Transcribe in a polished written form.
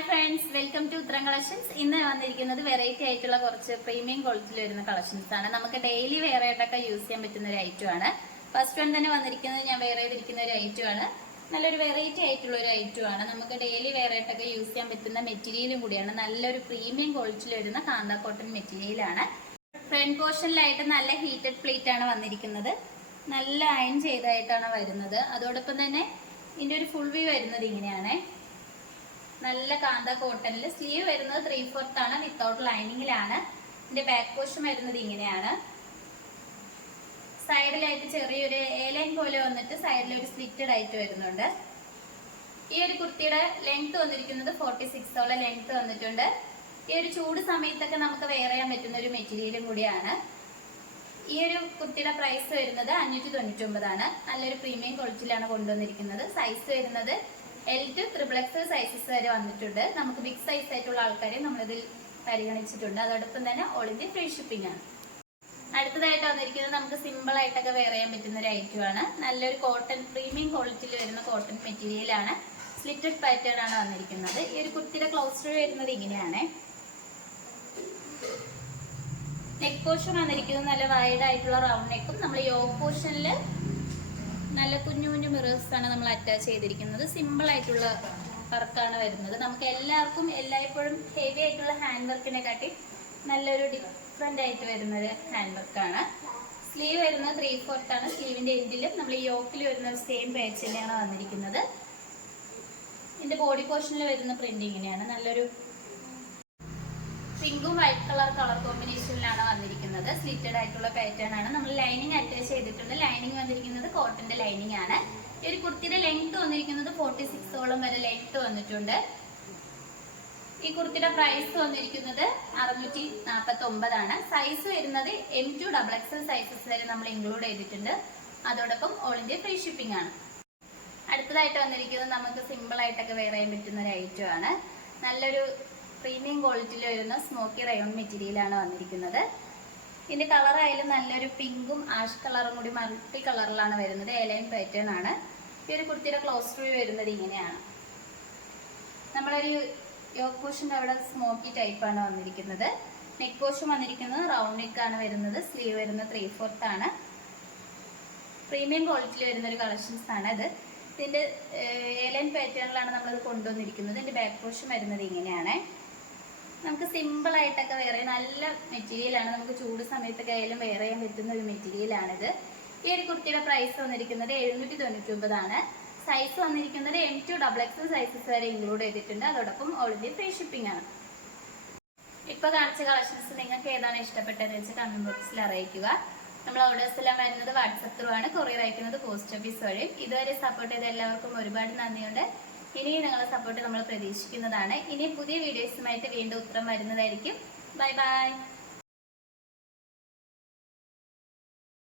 Hi friends, welcome to ഉത്തരം collections. ഇന്ന് വന്നിരിക്കുന്നത് വെറൈറ്റി ആയിട്ടുള്ള കുറച്ച് പ്രീമിയം ക്വാളിറ്റിയിൽ വരുന്ന കളക്ഷൻസ് ആണ്. നമുക്ക് ഡെയിലി വെയർ ആയിട്ടൊക്കെ യൂസ് ചെയ്യാൻ പറ്റുന്ന ഒരു ഐറ്റം ആണ്. ഫസ്റ്റ് വൺ തന്നെ വന്നിരിക്കുന്നത് ഞാൻ വെയർ ചെയ്തിരിക്കുന്ന ഒരു ഐറ്റം ആണ്. നല്ലൊരു വെറൈറ്റി ആയിട്ടുള്ള ഒരു ഐറ്റം ആണ്. നമുക്ക് ഡെയിലി വെയർ ആയിട്ടൊക്കെ യൂസ് ചെയ്യാൻ പറ്റുന്ന മെറ്റീരിയലും കൂടിയാണ്. നല്ലൊരു പ്രീമിയം ക്വാളിറ്റിയിൽ വരുന്ന കാന്ത കോട്ടൺ മെറ്റീരിയലാണ്. ഫ്രണ്ട് പോർഷനിലായിട്ട് നല്ല ഹീറ്റഡ് പ്ലേറ്റ് ആണ് വന്നിരിക്കുന്നത്. നല്ല അയൺ ചെയ്തായിട്ടാണ് വരുന്നത്. അതോടൊപ്പം തന്നെ ഇതിന്റെ ഒരു ഫുൾ വ്യൂ വരുന്നത് ഇങ്ങനെയാണ്. നല്ല കാന്ത കോട്ടണിൽ സ്ലീവ് വരുന്നത് 3/4 ആണ്, വിത്തൗട്ട് ലൈനിങ്ങിലാണ്. ഇതിന്റെ ബാക്ക് പോർഷൻ വരുന്നത് ഇങ്ങനെയാണ്. സൈഡിലായിട്ട് ചെറിയൊരു എലൈൻ പോലെ വന്നിട്ട് സൈഡിൽ ഒരു സ്ലിറ്റഡ് ആയിട്ട് വരുന്നുണ്ട്. ഈ ഒരു കുർത്തിയുടെ ലെങ്ത് വന്നിരിക്കുന്നത് 46 ലെങ്ത് വന്നിട്ടുണ്ട്. ഈ ഒരു ചൂട് സമയത്തൊക്കെ നമുക്ക് വെയർ ചെയ്യാൻ പറ്റുന്ന ഒരു മെറ്റീരിയലും കൂടിയാണ്. ഈ ഒരു കുർത്തിയുടെ പ്രൈസ് വരുന്നത് 599 ആണ്. നല്ലൊരു പ്രീമിയം ക്വാളിറ്റിയിലാണ് കൊണ്ടുവന്നിരിക്കുന്നത്. സൈസ് വരുന്നത് L to XXL സൈസസ് വരെ വന്നിട്ടുണ്ട്. നമുക്ക് ബിഗ് സൈസ് ആയിട്ടുള്ള ആൾക്കാരെ നമ്മളിതിൽ പരിഗണിച്ചിട്ടുണ്ട്. അതോടൊപ്പം തന്നെ ഓൾ ഇന്ത്യ ഫ്രീ ഷിപ്പിംഗ് ആണ്. അടുത്തതായിട്ട് വന്നിരിക്കുന്നത് നമുക്ക് സിമ്പിൾ ആയിട്ടൊക്കെ വെയർ ചെയ്യാൻ പറ്റുന്ന ഒരു ഐറ്റം ആണ്. നല്ലൊരു കോട്ടൺ പ്രീമിയം ക്വാളിറ്റിയിൽ വരുന്ന കോട്ടൺ മെറ്റീരിയൽ ആണ്. സ്ലിറ്റഡ് പാറ്റേൺ ആണ് വന്നിരിക്കുന്നത്. ഈ ഒരു കുർത്തിയുടെ ക്ലോസ് വരുന്നത് ഇങ്ങനെയാണ്. നെക്ക് പോർഷൻ വന്നിരിക്കുന്നത് നല്ല വൈഡ് ആയിട്ടുള്ള റൗണ്ട് നെക്കും നമ്മൾ യോക്ക് പോർഷനിൽ നല്ല കുഞ്ഞു കുഞ്ഞു മിറേഴ്സ് ആണ് നമ്മൾ അറ്റാച്ച് ചെയ്തിരിക്കുന്നത്. സിമ്പിൾ ആയിട്ടുള്ള വർക്കാണ് വരുന്നത്. നമുക്ക് എല്ലാവർക്കും എല്ലായ്പ്പോഴും ഹെവി ആയിട്ടുള്ള ഹാൻഡ് വർക്കിനെ കാട്ടി നല്ലൊരു ഡിഫറെന്റ് ആയിട്ട് വരുന്ന ഒരു ഹാൻഡ് വർക്കാണ്. സ്ലീവ് വരുന്നത് 3/4 ആണ്. സ്ലീവിന്റെ എൻഡിലും നമ്മൾ ഈ യോക്കിൽ വരുന്ന സെയിം പേച്ച് തന്നെയാണ് വന്നിരിക്കുന്നത്. ഇതിന്റെ ബോഡി പോർഷനിൽ വരുന്ന പ്രിന്റ് ഇങ്ങനെയാണ്. നല്ലൊരു പിങ്കും വൈറ്റ് കളർ കോമ്പിനേഷനിലാണ് വന്നിരിക്കുന്നത്. സ്ലിറ്റഡ് ആയിട്ടുള്ള പാറ്റേൺ ആണ്. നമ്മൾ ലൈനിങ് അറ്റാച്ച് ചെയ്തിട്ടുണ്ട്. ലൈനിങ് വന്നിരിക്കുന്നത് കോട്ടന്റെ ലൈനിങ് ആണ്. ഈ ഒരു കുർത്തിയുടെ ലെങ്ത് വന്നിരിക്കുന്നത് 46 വരെ ലെങ്ത് വന്നിട്ടുണ്ട്. ഈ കുർത്തിയുടെ പ്രൈസ് വന്നിരിക്കുന്നത് 649 ആണ്. സൈസ് വരുന്നത് M to XXL സൈസസ് വരെ നമ്മൾ ഇൻക്ലൂഡ് ചെയ്തിട്ടുണ്ട്. അതോടൊപ്പം ഓൾ ഇന്ത്യ ഫ്രീ ഷിപ്പിംഗ് ആണ്. അടുത്തതായിട്ട് വന്നിരിക്കുന്നത് നമുക്ക് സിമ്പിൾ ആയിട്ടൊക്കെ വെയർ ചെയ്യാൻ പറ്റുന്ന ഒരു ഐറ്റം ആണ്. നല്ലൊരു പ്രീമിയം ക്വാളിറ്റിയിൽ വരുന്ന സ്മോക്കി റയോൺ മെറ്റീരിയൽ ആണ് വന്നിരിക്കുന്നത്. ഇതിന്റെ കളർ ആയാലും നല്ലൊരു പിങ്കും ആഷ് കളറും കൂടി മൾട്ടി കളറിലാണ് വരുന്നത്. എലൈൻ പാറ്റേൺ ആണ്. ഈ ഒരു കുർത്തിയുടെ ക്ലോസ് വ്യൂ വരുന്നത് ഇങ്ങനെയാണ്. നമ്മളൊരു യോക്ക് പോർഷന്റെ അവിടെ സ്മോക്കി ടൈപ്പ് ആണ് വന്നിരിക്കുന്നത്. നെക്ക് പോർഷൻ വന്നിരിക്കുന്നത് റൗണ്ട് നെക്ക് ആണ് വരുന്നത്. സ്ലീവ് വരുന്നത് 3/4 ആണ്. പ്രീമിയം ക്വാളിറ്റിയിൽ വരുന്ന ഒരു കളക്ഷൻസ് ആണ് ഇത്. ഇതിന്റെ എലൈൻ പാറ്റേണിലാണ് നമ്മളത് കൊണ്ടുവന്നിരിക്കുന്നത്. ഇതിന്റെ ബാക്ക് പോർഷൻ വരുന്നത് ഇങ്ങനെയാണ്. നമുക്ക് സിമ്പിൾ ആയിട്ടൊക്കെ വെയർ ചെയ്യാൻ നല്ല മെറ്റീരിയൽ ആണ്. നമുക്ക് ചൂട് സമയത്തൊക്കെ ആയാലും വെയർ ചെയ്യാൻ പറ്റുന്ന ഒരു മെറ്റീരിയൽ ആണിത്. ഈ ഒരു കുർത്തിയുടെ പ്രൈസ് വന്നിരിക്കുന്നത് 799 ആണ്. സൈസ് വന്നിരിക്കുന്നത് M to XXL സൈസസ് വരെ ഇൻക്ലൂഡ് ചെയ്തിട്ടുണ്ട്. അതോടൊപ്പം ഓൾ ഇന്ത്യ ഫ്രീ ഷിപ്പിംഗ് ആണ്. ഇപ്പൊ കാണിച്ച കളക്ഷൻസ് നിങ്ങൾക്ക് ഏതാണ് ഇഷ്ടപ്പെട്ടതെന്ന് വെച്ച് കമന്റ് ബോക്സിൽ അറിയിക്കുക. നമ്മൾ ഓർഡേഴ്സ് എല്ലാം വരുന്നത് വാട്സപ്പ് ത്രൂ ആണ്. കൊറിയർ അയക്കുന്നത് പോസ്റ്റ് ഓഫീസ് വഴി. ഇതുവരെ സപ്പോർട്ട് ചെയ്ത എല്ലാവർക്കും ഒരുപാട് നന്ദിയുണ്ട്. ഇനിയും നിങ്ങളുടെ സപ്പോർട്ട് നമ്മൾ പ്രതീക്ഷിക്കുന്നതാണ്. ഇനി പുതിയ വീഡിയോസുമായിട്ട് വീണ്ടും ഉത്തരം വരുന്നതായിരിക്കും. Bye bye.